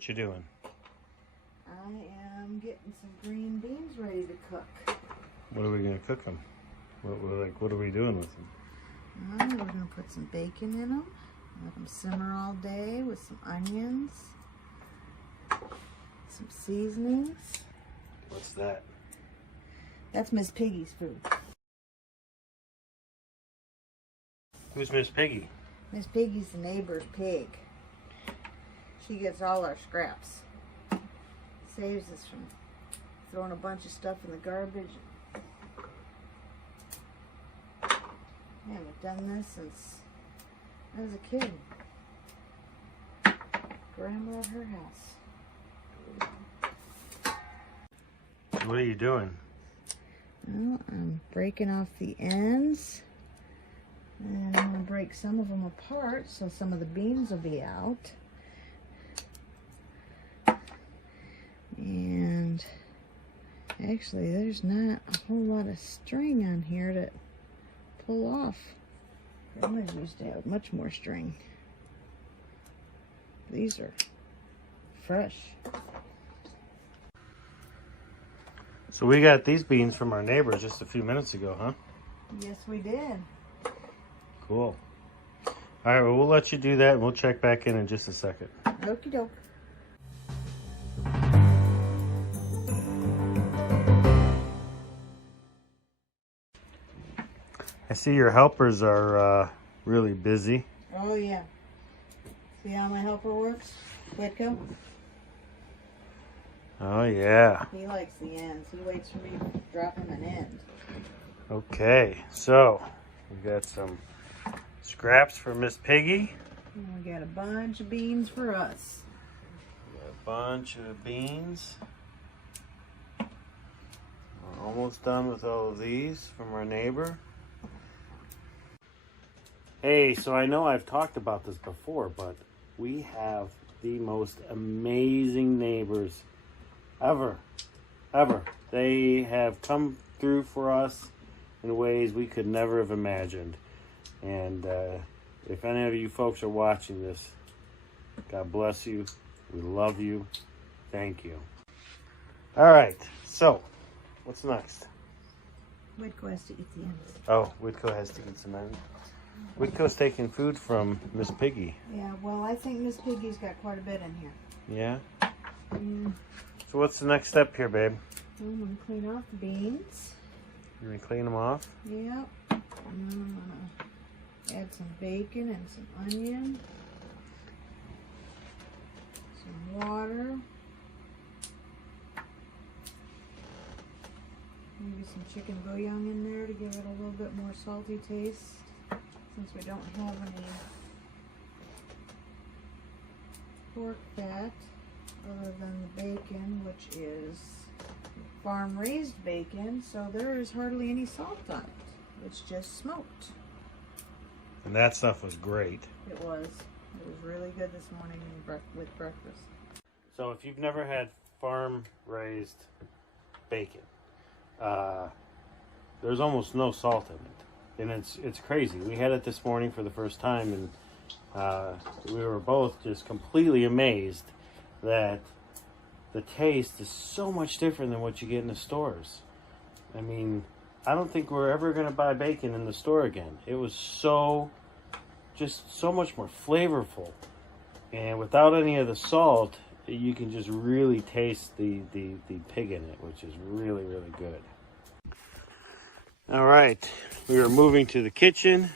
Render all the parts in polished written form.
What you doing? I am getting some green beans ready to cook. What are we gonna cook them? What are we doing with them? We're gonna put some bacon in them. Let them simmer all day with some onions, some seasonings. What's that? That's Miss Piggy's food. Who's Miss Piggy? Miss Piggy's the neighbor's pig. She gets all our scraps. Saves us from throwing a bunch of stuff in the garbage. I haven't done this since I was a kid. Grandma at her house. What are you doing? Well, I'm breaking off the ends. And I'm going to break some of them apart so some of the beans will be out. And actually, there's not a whole lot of string on here to pull off. Grandma's used to have much more string. These are fresh. So we got these beans from our neighbor just a few minutes ago, huh? Yes, we did. Cool. All right, well, we'll let you do that, and we'll check back in just a second. Okie doke. I see your helpers are really busy. Oh, yeah. See how my helper works? Whitco? Oh, yeah. He likes the ends. He waits for me to drop him an end. Okay, so we got some scraps for Miss Piggy. And we got a bunch of beans for us. A bunch of beans. We're almost done with all of these from our neighbor. Hey, so I know I've talked about this before, but we have the most amazing neighbors ever. They have come through for us in ways we could never have imagined. And if any of you folks are watching this, God bless you. We love you. Thank you. All right, so what's next? Whitco has to eat the ends. Oh, Whitco has to eat some ends. Whitco's taking food from Miss Piggy. Yeah, well, I think Miss Piggy's got quite a bit in here. Yeah? Mm. So what's the next step here, babe? I'm going to clean off the beans. You're going to clean them off? Yep. And then I'm going to add some bacon and some onion. Some water. Maybe some chicken bouillon in there to give it a little bit more salty taste, since we don't have any pork fat other than the bacon, which is farm-raised bacon, so there is hardly any salt on it. It's just smoked. And that stuff was great. It was really good this morning with breakfast. So if you've never had farm-raised bacon, there's almost no salt in it. And it's crazy. We had it this morning for the first time, and we were both just completely amazed that the taste is so much different than what you get in the stores. I mean, I don't think we're ever going to buy bacon in the store again. It was just so much more flavorful. And without any of the salt, you can just really taste the pig in it, which is really, really good. All right, we are moving to the kitchen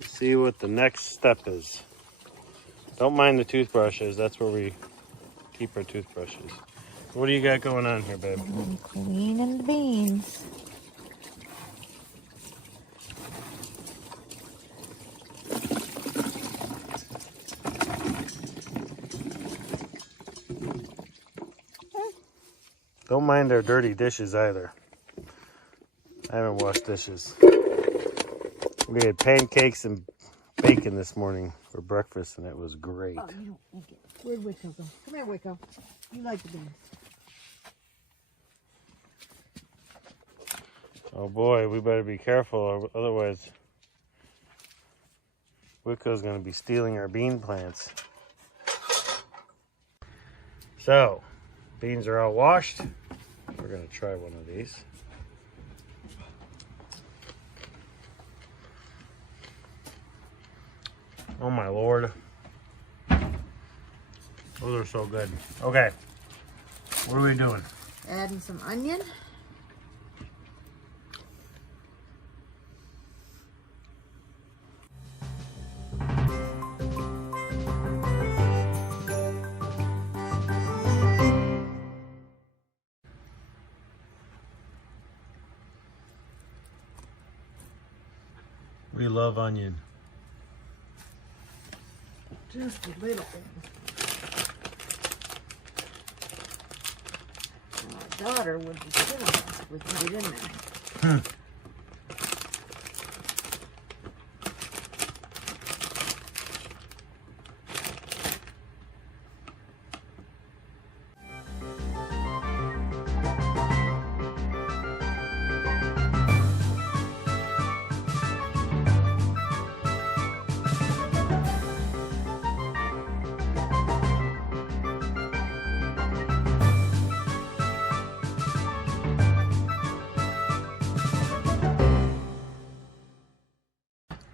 to see what the next step is. Don't mind the toothbrushes, that's where we keep our toothbrushes. What do you got going on here, babe? I'm cleaning the beans. Don't mind our dirty dishes either. I haven't washed dishes. We had pancakes and bacon this morning for breakfast, and it was great. Oh, you don't like it. Where'd Whitco go? Come here, Whitco. You like the beans. Oh boy, we better be careful, or otherwise Whitco's going to be stealing our bean plants. So, beans are all washed. We're gonna try one of these. Oh my Lord. Those are so good. Okay, what are we doing? Adding some onion. We love onion. Just a little. My daughter would be killing us if we put it in there.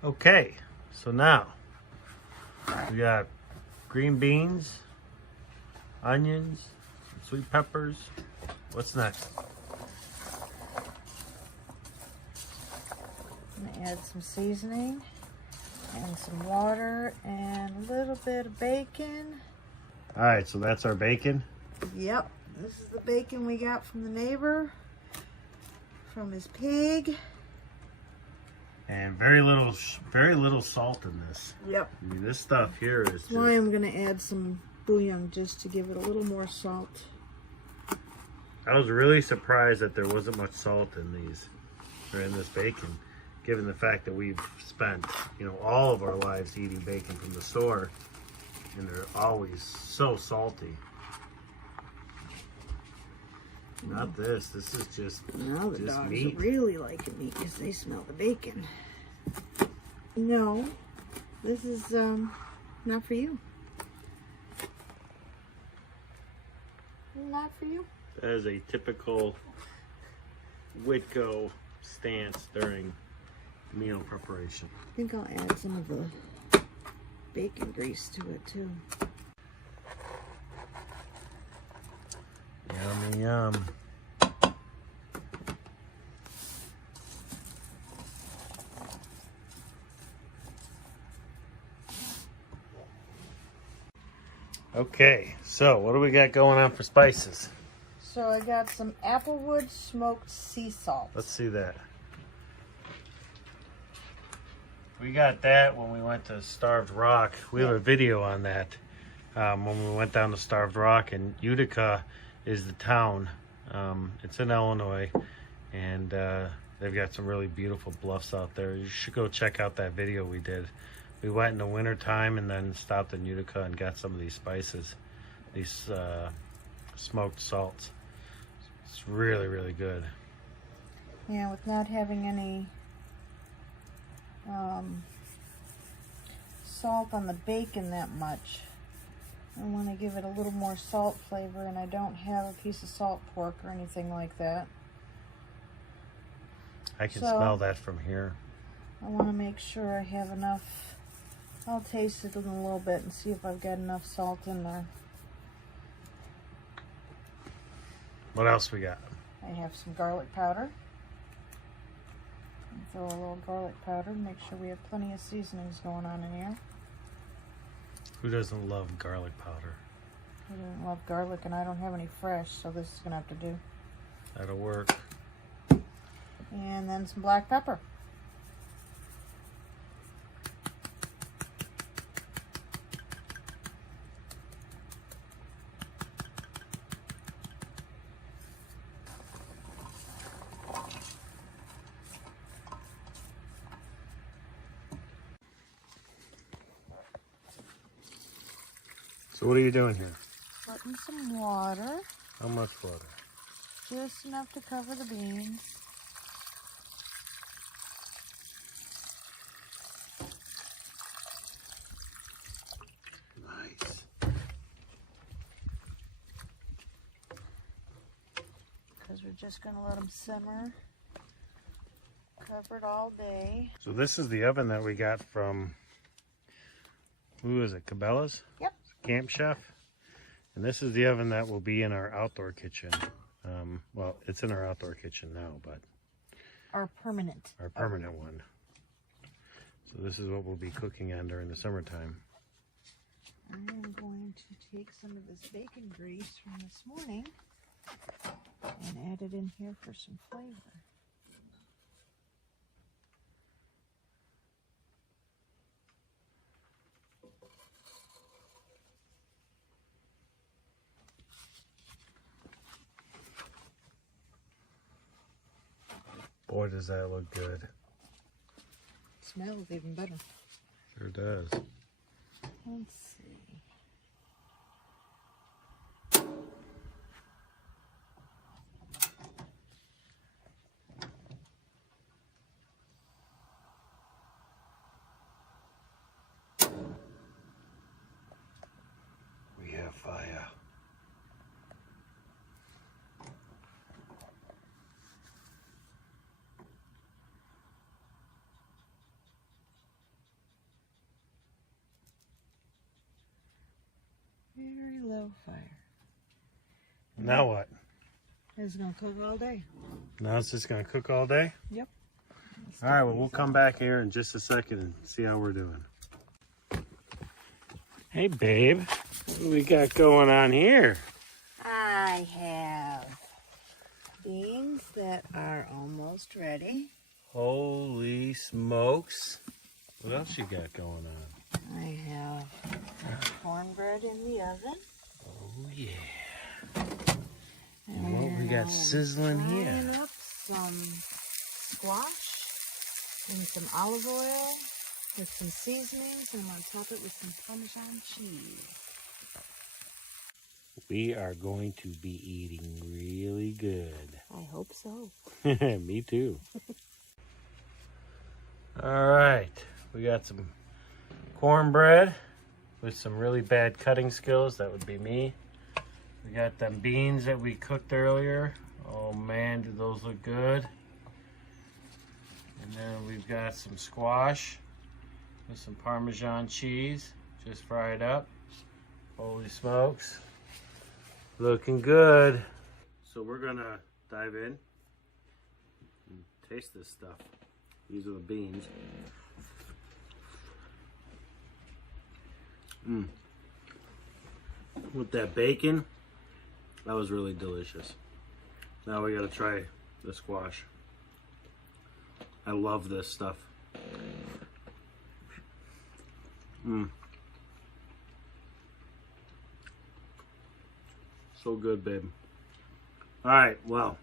Okay, so now we got green beans, onions, sweet peppers. What's next? I'm gonna add some seasoning and some water and a little bit of bacon. All right, so that's our bacon. Yep, this is the bacon we got from the neighbor, from his pig. And very little salt in this. Yep. I mean, this stuff here is That's why I'm gonna add some bouillon just to give it a little more salt. I was really surprised that there wasn't much salt in these, or in this bacon, given the fact that we've spent, all of our lives eating bacon from the store, and they're always so salty. Not this. This is just Now the dogs meat. are really liking meat because they smell the bacon. No, this is not for you. Not for you. That is a typical Whitco stance during meal preparation. I think I'll add some of the bacon grease to it too. Yummy, yum. Okay, so what do we got going on for spices? So I got some applewood smoked sea salt. Let's see that. We got that when we went to Starved Rock. We have a video on that when we went down to Starved Rock, and Utica is the town. It's in Illinois, and they've got some really beautiful bluffs out there. You should go check out that video we did. We went in the winter time and then stopped in Utica and got some of these spices, these smoked salts. It's really, really good. Yeah, with not having any salt on the bacon that much, I want to give it a little more salt flavor, and I don't have a piece of salt pork or anything like that. I can smell that from here. I want to make sure I have enough. I'll taste it in a little bit and see if I've got enough salt in there. What else we got? I have some garlic powder. Throw a little garlic powder, make sure we have plenty of seasonings going on in here. Who doesn't love garlic powder? I don't love garlic, and I don't have any fresh, so this is gonna have to do. That'll work. And then some black pepper. So what are you doing here? Putting some water, How much water? just enough to cover the beans. Nice. we're just going to let them simmer. Covered all day. So this is the oven that we got from, who is it, Cabela's? Yep. Camp Chef. And this is the oven that will be in our outdoor kitchen. Well, it's in our outdoor kitchen now, but Our permanent one. So this is what we'll be cooking on during the summertime. I'm going to take some of this bacon grease from this morning and add it in here for some flavor. Boy, does that look good. Smells even better. Sure does. Let's see. We have fire. Very low fire. Now what? It's going to cook all day. Now it's just going to cook all day? Yep. All right, well, we'll come back here in just a second and see how we're doing. Hey, babe. What do we got going on here? I have beans that are almost ready. Holy smokes. What else you got going on? I have cornbread in the oven. Oh, yeah. And what we got sizzling here? Frying up some squash and some olive oil with some seasonings, and I'm going to top it with some Parmesan cheese. We are going to be eating really good. I hope so. Me too. All right, we got some cornbread with some really bad cutting skills. That would be me. We got them beans that we cooked earlier. Oh man, do those look good. And then we've got some squash with some Parmesan cheese, just fried up. Holy smokes. Looking good. So we're gonna dive in and taste this stuff. These are the beans. With that bacon, that was really delicious. Now we gotta try the squash. I love this stuff. So good, babe. All right, well,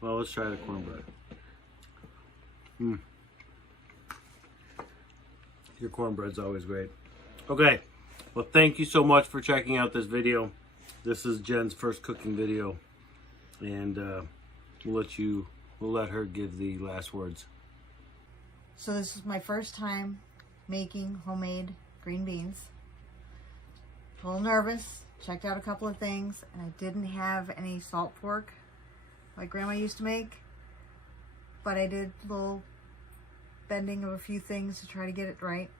let's try the cornbread. Your cornbread's always great. Okay, well, thank you so much for checking out this video. This is Jen's first cooking video, and we'll let her give the last words. So this is my first time making homemade green beans. A little nervous. Checked out a couple of things, and I didn't have any salt pork like Grandma used to make, but I did a little bending of a few things to try to get it right.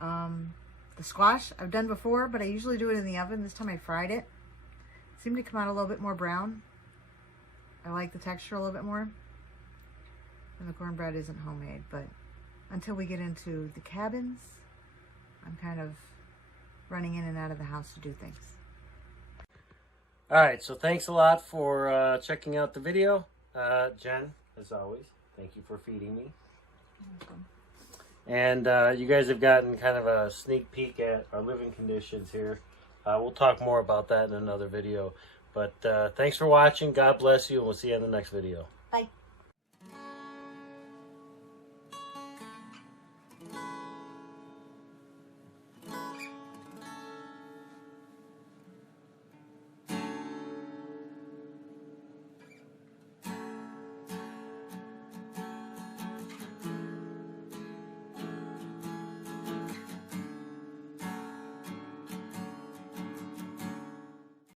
The squash I've done before, but I usually do it in the oven. This time I fried it. Seemed to come out a little bit more brown. I like the texture a little bit more. And the cornbread isn't homemade, but until we get into the cabins, I'm kind of running in and out of the house to do things. All right, so thanks a lot for checking out the video. Jen, as always, thank you for feeding me. You're welcome. And you guys have gotten kind of a sneak peek at our living conditions here. We'll talk more about that in another video. But thanks for watching. God bless you, and we'll see you in the next video. Bye.